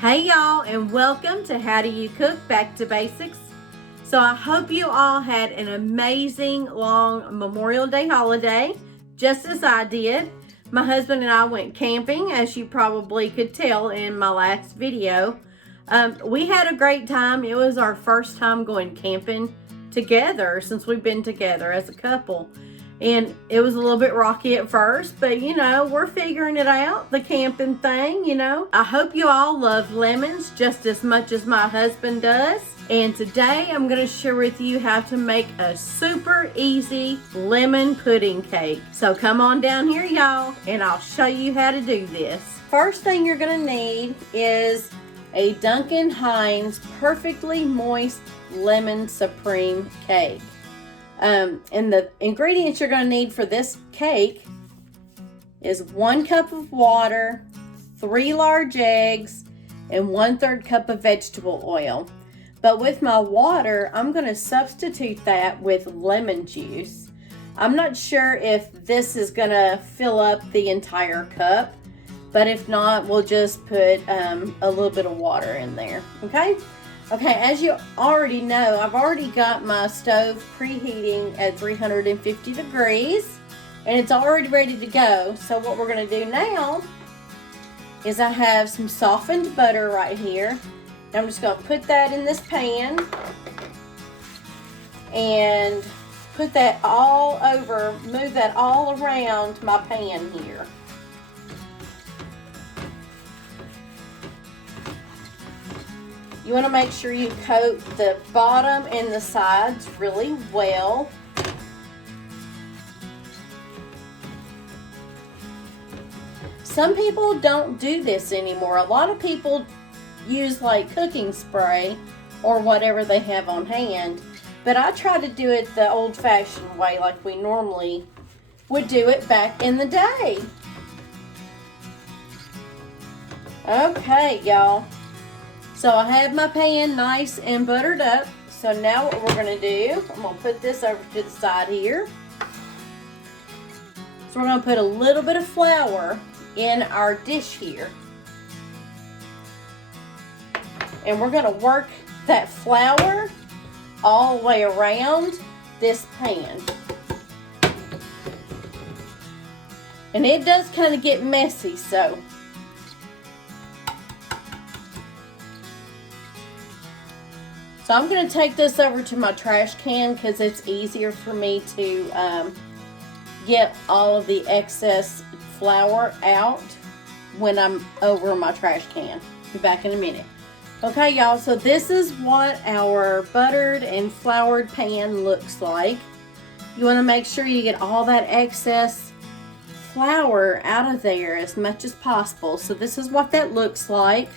Hey y'all, and welcome to How Do You Cook Back to Basics. So I hope you all had an amazing long Memorial Day holiday, just as I did. My husband and I went camping, as you probably could tell in my last video. We had a great time. It was our first time going camping together since we've been together as a couple. And it was a little bit rocky at first, but we're figuring it out, the camping thing. I hope you all love lemons just as much as my husband does. And today I'm going to share with you how to make a super easy lemon pudding cake. So come on down here, y'all, and I'll show you how to do this. First thing you're going to need is a Duncan Hines perfectly moist lemon supreme cake. And the ingredients you're going to need for this cake is 1 cup of water, 3 large eggs, and 1/3 cup of vegetable oil. But with my water, I'm going to substitute that with lemon juice. I'm not sure if this is going to fill up the entire cup, but if not, we'll just put a little bit of water in there, okay? Okay, as you already know, I've already got my stove preheating at 350 degrees, and it's already ready to go. So what we're going to do now is I have some softened butter right here. I'm just going to put that in this pan and put that all over, move that all around my pan here. You want to make sure you coat the bottom and the sides really well. Some people don't do this anymore. A lot of people use like cooking spray or whatever they have on hand. But I try to do it the old-fashioned way like we normally would do it back in the day. Okay, y'all. So I have my pan nice and buttered up. So now what we're going to do, I'm going to put this over to the side here. So we're going to put a little bit of flour in our dish here. And we're going to work that flour all the way around this pan. And it does kind of get messy, so I'm going to take this over to my trash can because it's easier for me to get all of the excess flour out when I'm over my trash can. Be back in a minute. Okay, y'all, so this is what our buttered and floured pan looks like. You want to make sure you get all that excess flour out of there as much as possible. So this is what that looks like.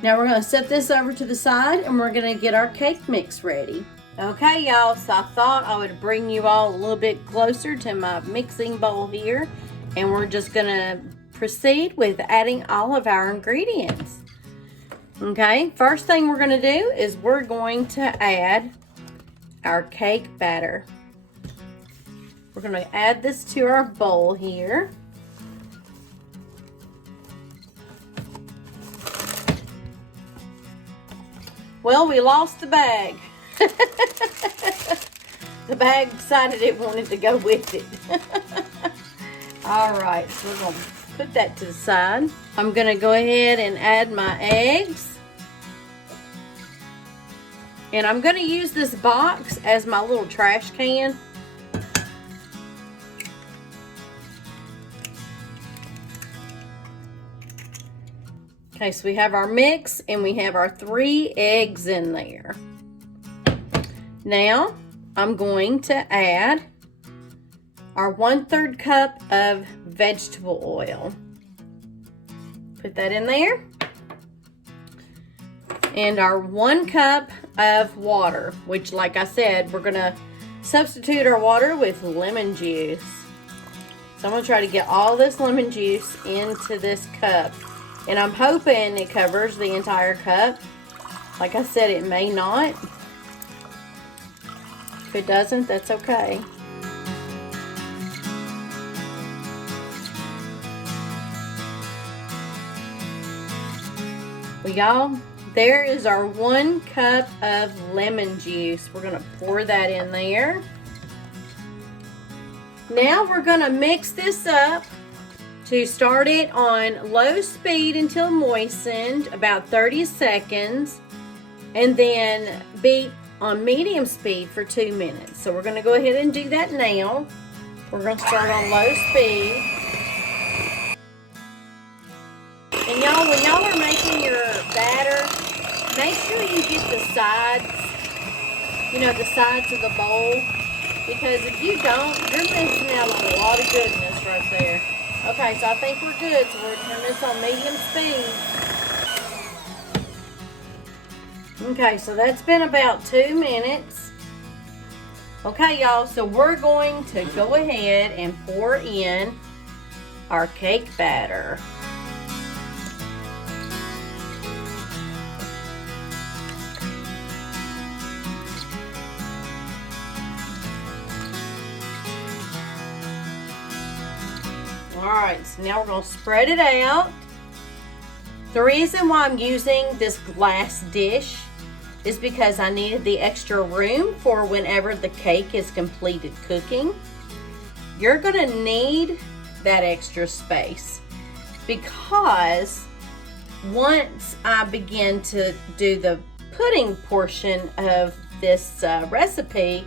Now we're going to set this over to the side and we're going to get our cake mix ready. Okay, y'all, so I thought I would bring you all a little bit closer to my mixing bowl here. And we're just going to proceed with adding all of our ingredients. Okay, first thing we're going to do is we're going to add our cake batter. We're going to add this to our bowl here. Well, we lost the bag. The bag decided it wanted to go with it. All right, so we're going to put that to the side. I'm going to go ahead and add my eggs. And I'm going to use this box as my little trash can. Okay, so we have our mix and we have our 3 eggs in there. Now, I'm going to add our 1/3 cup of vegetable oil. Put that in there. And our 1 cup of water, which, like I said, we're going to substitute our water with lemon juice. So I'm going to try to get all this lemon juice into this cup. And I'm hoping it covers the entire cup. Like I said, it may not. If it doesn't, that's okay. Y'all, there is our 1 cup of lemon juice. We're gonna pour that in there. Now we're gonna mix this up to start it on low speed until moistened, about 30 seconds, and then beat on medium speed for 2 minutes. So we're gonna go ahead and do that now. We're gonna start on low speed. And y'all, when y'all are making your batter, make sure you get the sides, you know, the sides of the bowl, because if you don't, you're missing out on a lot of goodness right there. Okay, so I think we're good, so we're gonna turn this on medium speed. Okay, so that's been about 2 minutes. Okay, y'all, so we're going to go ahead and pour in our cake batter. Alright, so now we're going to spread it out. The reason why I'm using this glass dish is because I needed the extra room for whenever the cake is completed cooking. You're going to need that extra space because once I begin to do the pudding portion of this recipe,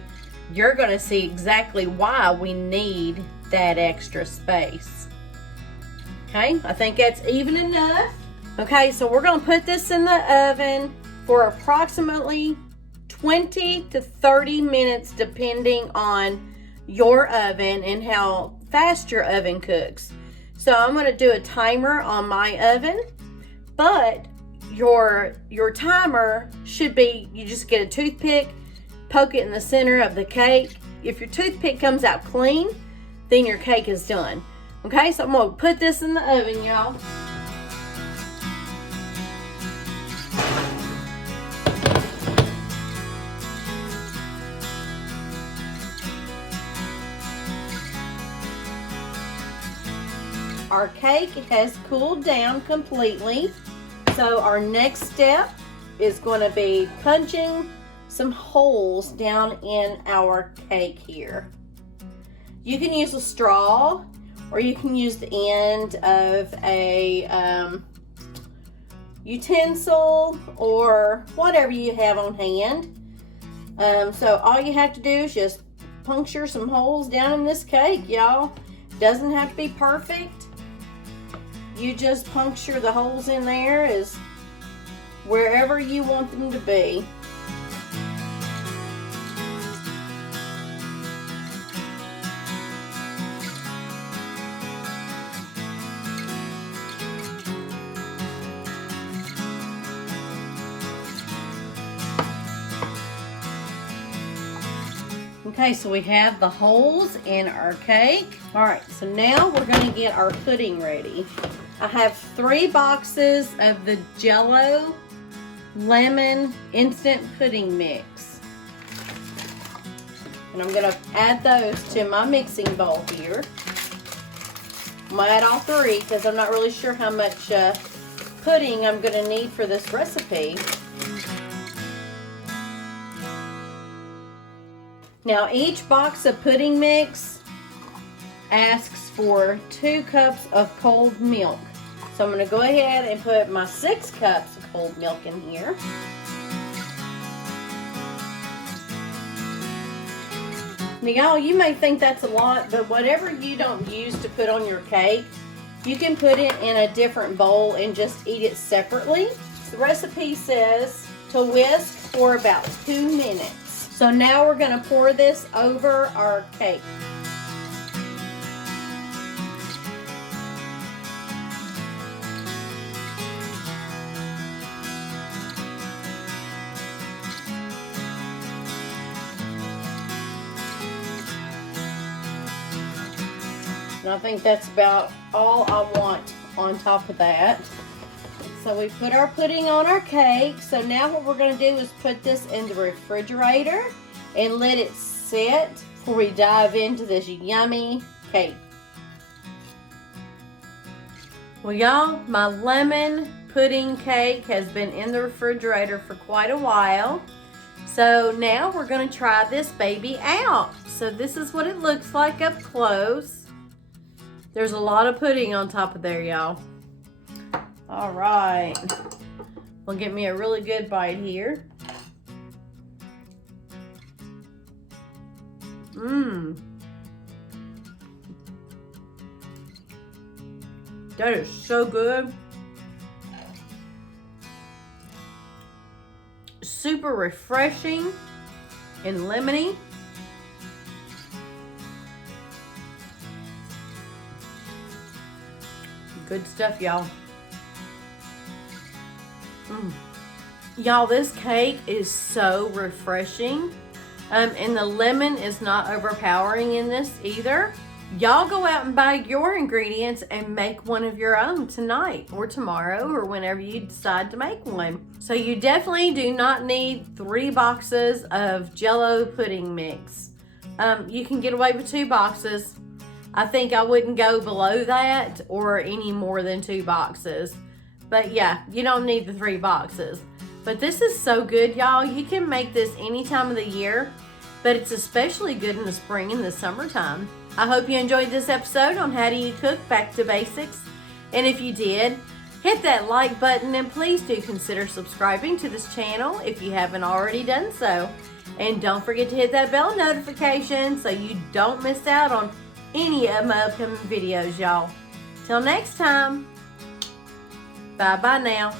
you're going to see exactly why we need that extra space. Okay, I think that's even enough. Okay, so we're gonna put this in the oven for approximately 20 to 30 minutes depending on your oven and how fast your oven cooks. So I'm gonna do a timer on my oven, but your timer should be, you just get a toothpick, poke it in the center of the cake. If your toothpick comes out clean, then your cake is done. Okay, so I'm gonna put this in the oven, y'all. Our cake has cooled down completely. So our next step is going to be punching some holes down in our cake here. You can use a straw, or you can use the end of a utensil or whatever you have on hand. So all you have to do is just puncture some holes down in this cake, y'all. Doesn't have to be perfect. You just puncture the holes in there as wherever you want them to be. Okay, so we have the holes in our cake. All right, so now we're going to get our pudding ready. I have 3 boxes of the Jell-O lemon instant pudding mix. And I'm going to add those to my mixing bowl here. I'm going to add all 3 because I'm not really sure how much pudding I'm going to need for this recipe. Now each box of pudding mix asks for 2 cups of cold milk. So I'm going to go ahead and put my 6 cups of cold milk in here. Now y'all, you may think that's a lot, but whatever you don't use to put on your cake, you can put it in a different bowl and just eat it separately. The recipe says to whisk for about 2 minutes. So now we're going to pour this over our cake. And I think that's about all I want on top of that. So we put our pudding on our cake. So now what we're going to do is put this in the refrigerator and let it sit before we dive into this yummy cake. Well, y'all, my lemon pudding cake has been in the refrigerator for quite a while. So now we're going to try this baby out. So this is what it looks like up close. There's a lot of pudding on top of there, y'all. All right. We'll get me a really good bite here. That is so good. Super refreshing and lemony. Good stuff, y'all. Y'all, this cake is so refreshing. And the lemon is not overpowering in this either. Y'all go out and buy your ingredients and make one of your own tonight or tomorrow or whenever you decide to make one. So you definitely do not need 3 boxes of Jell-O pudding mix. You can get away with 2 boxes. I think I wouldn't go below that or any more than 2 boxes. But yeah, you don't need the 3 boxes. But this is so good, y'all. You can make this any time of the year, but it's especially good in the spring and the summertime. I hope you enjoyed this episode on How Do You Cook Back to Basics. And if you did, hit that like button and please do consider subscribing to this channel if you haven't already done so. And don't forget to hit that bell notification so you don't miss out on any of my upcoming videos, y'all. Till next time, bye-bye now.